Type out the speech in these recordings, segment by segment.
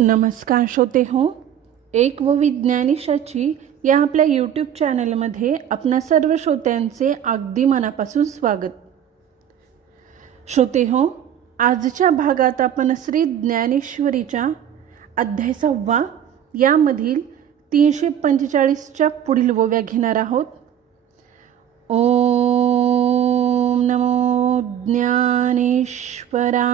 नमस्कार श्रोते हो, एक व विज्ञानिशाची या आपल्या यूट्यूब चॅनलमध्ये आपणा सर्व श्रोत्यांचे अगदी मनापासून स्वागत. श्रोते हो, आजच्या भागात आपण श्री ज्ञानेश्वरीच्या अध्याय 6 यामधील 345च्या पुढील ओव्या घेणार आहोत. ओम नमो ज्ञानेश्वरा.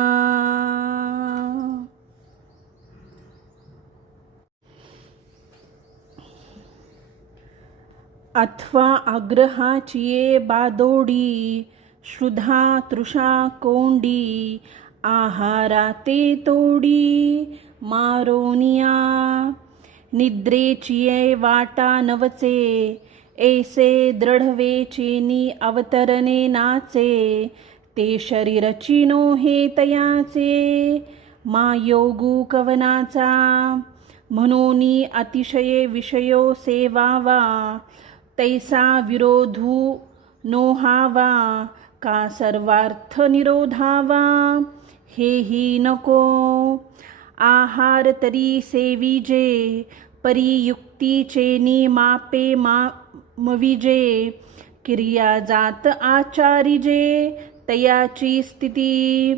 अथवा आग्रहाचिये बादोडी, श्रुधा तृषा कोंडी, आहारा ते तोडी मारोनिया. निद्रेचिये वाटा नवचे, ऐसे दृढवेचेनी अवतरणे नाचे. ते शरीरची नोहे तयाचे, मायोगू कवनाचा. म्हणूनी अतिशये विषयो सेवावा, तैसा विरोधू नोहावा. का सर्वार्थ निरोधावा, हेही नको. आहार तरी सेविजे, परियुक्तीचेनी मापे मविजे. क्रिया जात आचारिजे, तयाची स्थिती.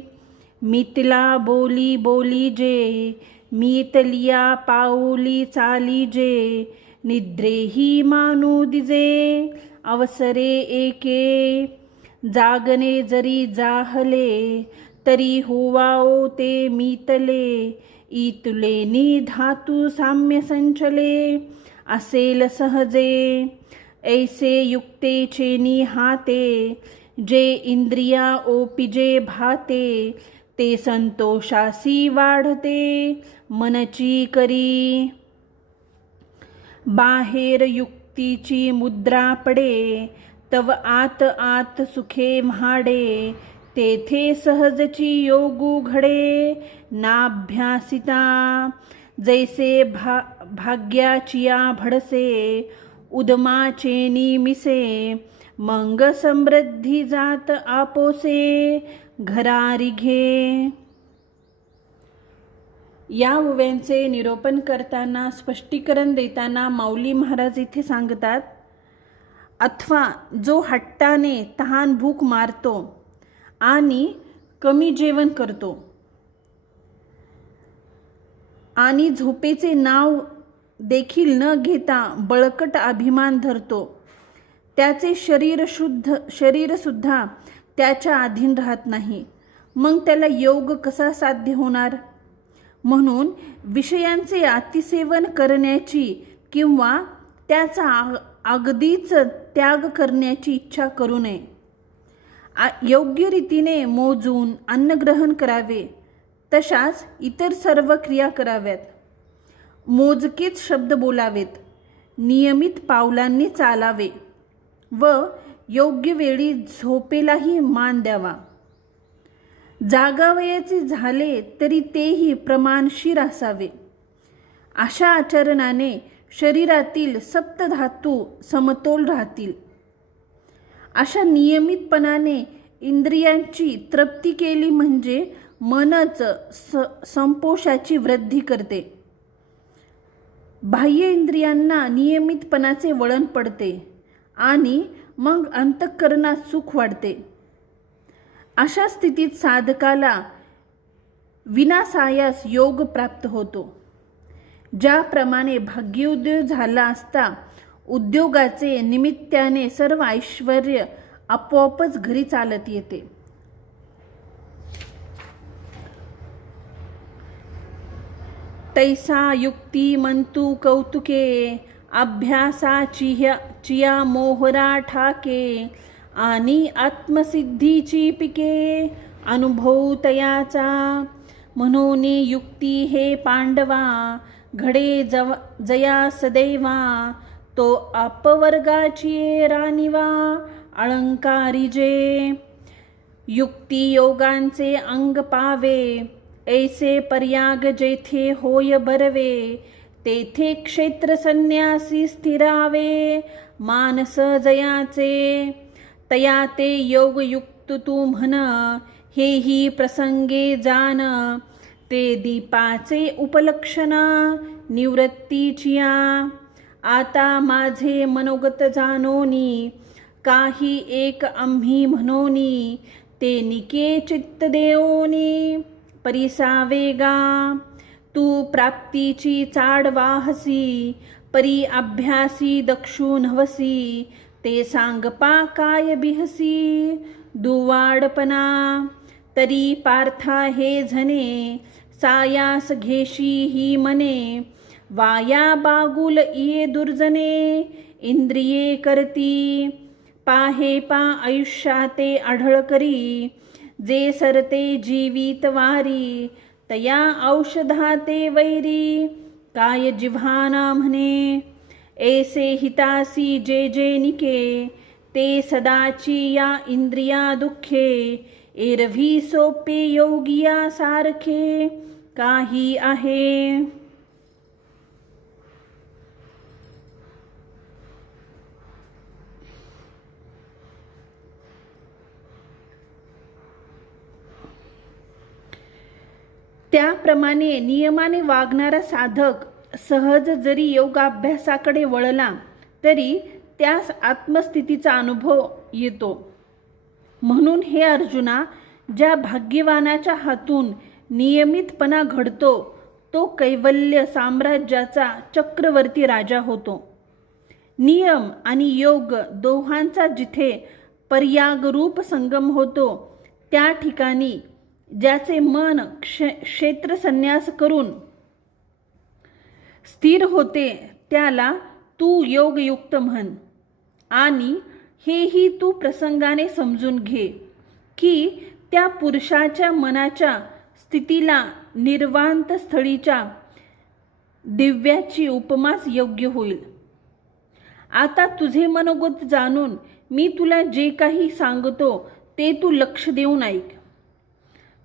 मितला बोली बोलीजे, मीतलिया पाऊली चालीजे. निद्रेही मानू दिजे, अवसरे एके. जागणे जरी जाहले, तरी होवाओ ते मीतले. ईतुले नि धातू साम्य संचले, असेल सहजे. ऐसे युक्तेचे निहाते, जे इंद्रिया ओपिजे भाते. ते संतोषासी वाढते, मनची करी. बाहेर युक्तीची मुद्रा पडे, तव आत आत सुखे म्हाडे. तेथे सहजची योगू घडे, नाभ्यासिता. जैसे भाग्याचिया भडसे, उदमाचे निमिसे. मंग समृद्धी जात आपोसे, घरारी घे. या ओव्यांचे निरूपण करताना, स्पष्टीकरण देताना माऊली महाराज इथे सांगतात, अथवा जो हट्टाने तहान भूक मारतो आणि कमी जेवण करतो आणि झोपेचे नाव देखील न घेता बळकट अभिमान धरतो, त्याचे शरीरसुद्धा त्याच्या अधीन राहत नाही. मग त्याला योग कसा साध्य होणार? म्हणून विषयांचे अतिसेवन करण्याची किंवा त्याचा अगदीच त्याग करण्याची इच्छा करू नये. योग्य रीतीने मोजून अन्नग्रहण करावे, तशाच इतर सर्व क्रिया कराव्यात. मोजकेच शब्द बोलावेत, नियमित पावलांनी चालावे व योग्य वेळी झोपेलाही मान द्यावा. जागावयाचे झाले तरी तेही प्रमाणशीर असावे. अशा आचरणाने शरीरातील सप्तधातू समतोल राहतील. अशा नियमितपणाने इंद्रियांची तृप्ती केली म्हणजे मनच संपोषाची वृद्धी करते. बाह्य इंद्रियांना नियमितपणाचे वळण पडते आणि मग अंतःकरणात सुख वाढते. अशा स्थितीत साधकाला विनासायास योग प्राप्त होतो. ज्याप्रमाणे भाग्योदय झाला असता उद्योगाचे निमित्ताने सर्व ऐश्वर्य आपोआपच घरी चालत येते. तैसा युक्ती मंतू कौतुके, अभ्यासाचिया मोहरा ठाके. आणि आत्मसिद्धीची पिके, अनुभव तयाचा. म्हणून युक्ती हे पांडवा, घडे जया सदैवा. तो अपवर्गाची राणीवा, अलंकारिजे. युक्ती योगांचे अंग पावे, ऐसे पर्याग जेथे होय बरवे. तेथे क्षेत्र संन्यासी स्थिरावे, मानस जयाचे. तया ते योग युक्त तू म्हण, हेही प्रसंगे जान. ते दीपाचे उपलक्षणा निवृत्तीचिया. आता माझे मनोगत जानोनी काही एक आम्ही म्हणोनी. ते निके चित्त देओनी परिसा वेगा. तू प्राप्तीची चाड वाहसी परी अभ्यासी दक्षू नवसी. ते सांगपा काय बिहसी दुवाडपणा. तरी पार्था हे झने सायास घेशी ही मने. वाया बागुल ये दुर्जने इंद्रिये करती. पाहे पा आयुष्याते आढळ करी. जे सरते जीवित वारी तया औषधाते वैरी. काय जिव्हाना म्हणे ऐसे हितासी जे जे निके. ते सदाची या इंद्रिया दुःखे. एरवी सोपे योगिया सारखे काही आहे. त्याप्रमाणे नियमाने वागणारा साधक सहज जरी योगाभ्यासाकडे वळला तरी त्यास आत्मस्थितीचा अनुभव येतो. म्हणून हे अर्जुना, ज्या भाग्यवानाच्या हातून नियमितपणा घडतो तो कैवल्य साम्राज्याचा चक्रवर्ती राजा होतो. नियम आणि योग दोहांचा जिथे पर्यागरूप संगम होतो त्या ठिकाणी ज्याचे मन क्षेत्रसन्यास करून स्थिर होते त्याला तू योगयुक्त म्हण. आणि हेही तू प्रसंगाने समजून घे की त्या पुरुषाच्या मनाच्या स्थितीला निर्वांत स्थळीच्या दिव्याची उपमास योग्य होईल. आता तुझे मनोगत जाणून मी तुला जे काही सांगतो ते तू लक्ष देऊन ऐक.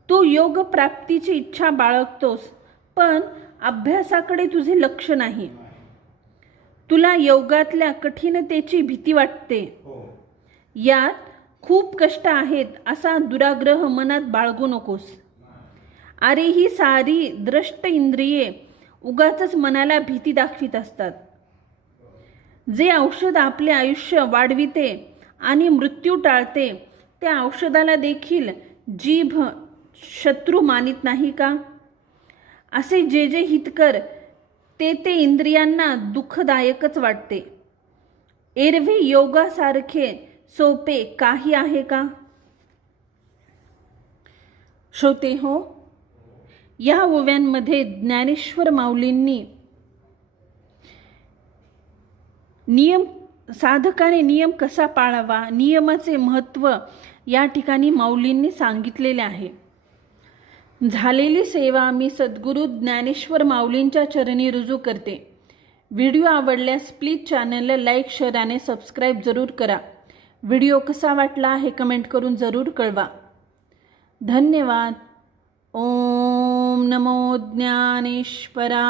तू योग प्राप्तीची इच्छा बाळगतोस पण अभ्यासाकडे तुझे लक्ष नाही. तुला योगातल्या कठीणतेची भीती वाटते. यात खूप कष्ट आहेत असा दुराग्रह मनात बाळगू नकोस. अरे ही सारी द्रष्ट इंद्रिये उगाचच मनाला भीती दाखवित असतात. जे औषध आपले आयुष्य वाढविते आणि मृत्यू टाळते त्या औषधाला देखील जीभ शत्रू मानित नाही का. असे जे जे हितकर ते इंद्रियांना दुःखदायकच वाटते. एरवी योगासारखे सोपे काही आहे का. श्रोते हो, या ओव्यांमध्ये ज्ञानेश्वर माऊलींनी साधकाने नियम कसा पाळावा, नियमाचे महत्त्व या ठिकाणी माऊलींनी सांगितलेले आहे. झालेली सेवा मी सद्गुरू ज्ञानेश्वर माऊलींच्या चरणी रुजू करते. व्हिडिओ आवडल्यास प्लीज चॅनलला लाईक, शेअर आणि सबस्क्राईब जरूर करा. व्हिडिओ कसा वाटला हे कमेंट करून जरूर कळवा. धन्यवाद. ओम नमो ज्ञानेश्वरा.